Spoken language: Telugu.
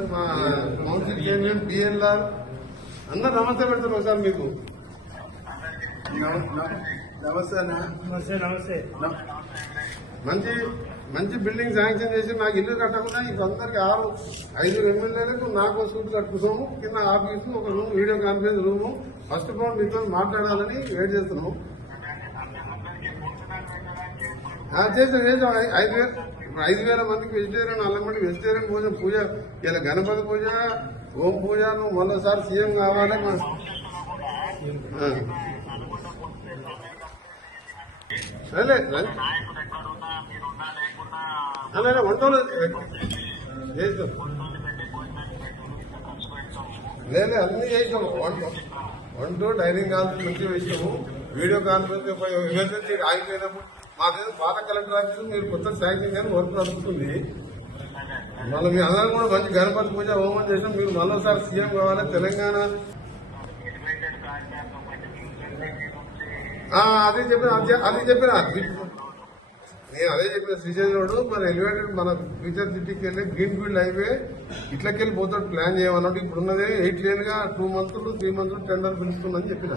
మా కౌన్సిల్ చైర్మన్ బిఎల్ఆర్ అందరు నమస్తే పెడతారు ఒకసారి మీకు. నమస్తే నమస్తే నమస్తే. మంచి మంచి బిల్డింగ్ శాంక్షన్ చేసి నాకు ఇల్లు కట్టకుండా ఇంక అందరికి ఆరు ఐదు ఎమ్మెల్యేలకు నాకు ఒక సూట్ కట్టుకున్నాము. కింద ఆఫీసు ఒక room video conference room. First of all మీతో మాట్లాడాలని వెయిట్ చేస్తున్నాము. ఆ, చేసాం చేసాం ఐదు వేల. ఇప్పుడు ఐదు వేల మందికి వెజిటేరియన్ అల్లమండి వెజిటేరియన్ పూజ పూజ ఇలా గణపతి పూజ ఓం పూజ నువ్వు మొన్నసారి సీఎం కావాలి సరే ఆ. సరేలే అలాగే వంటలు చేస్తాం. లేదు అన్ని చేసాము వంట వంట డైనింగ్ హాల్ మంచిగా వేసాము వీడియో కాన్ఫరెన్స్ ఎమర్జెన్సీ ఆగిపోయినప్పుడు మాకేదో పాత కలెక్టర్ ఆఫీస్ మీరు కొత్త శాంక్షన్ కానీ వర్క్ నడుస్తుంది మళ్ళీ మీ అందరం కూడా మంచి గణపతి పూజ హోమం చేసాం మీరు మళ్ళీసారి సీఎం కావాలి? తెలంగాణ? అదే చెప్పిన అదే- చెప్పిన. నేను అదే చెప్పిన శ్రీశైలం రోడ్ మన ఎలివేటెడ్ మన ఫ్యూచర్ సిటీకి వెళ్ళి గ్రీన్ ఫీల్డ్ హైవే ఇట్లకెళ్ళి పోతాడు. ప్లాన్ చేయమన్నట్టు ఇప్పుడున్నది. Eight లేన్గా two months three months tender పిలుస్తుందని చెప్పిన.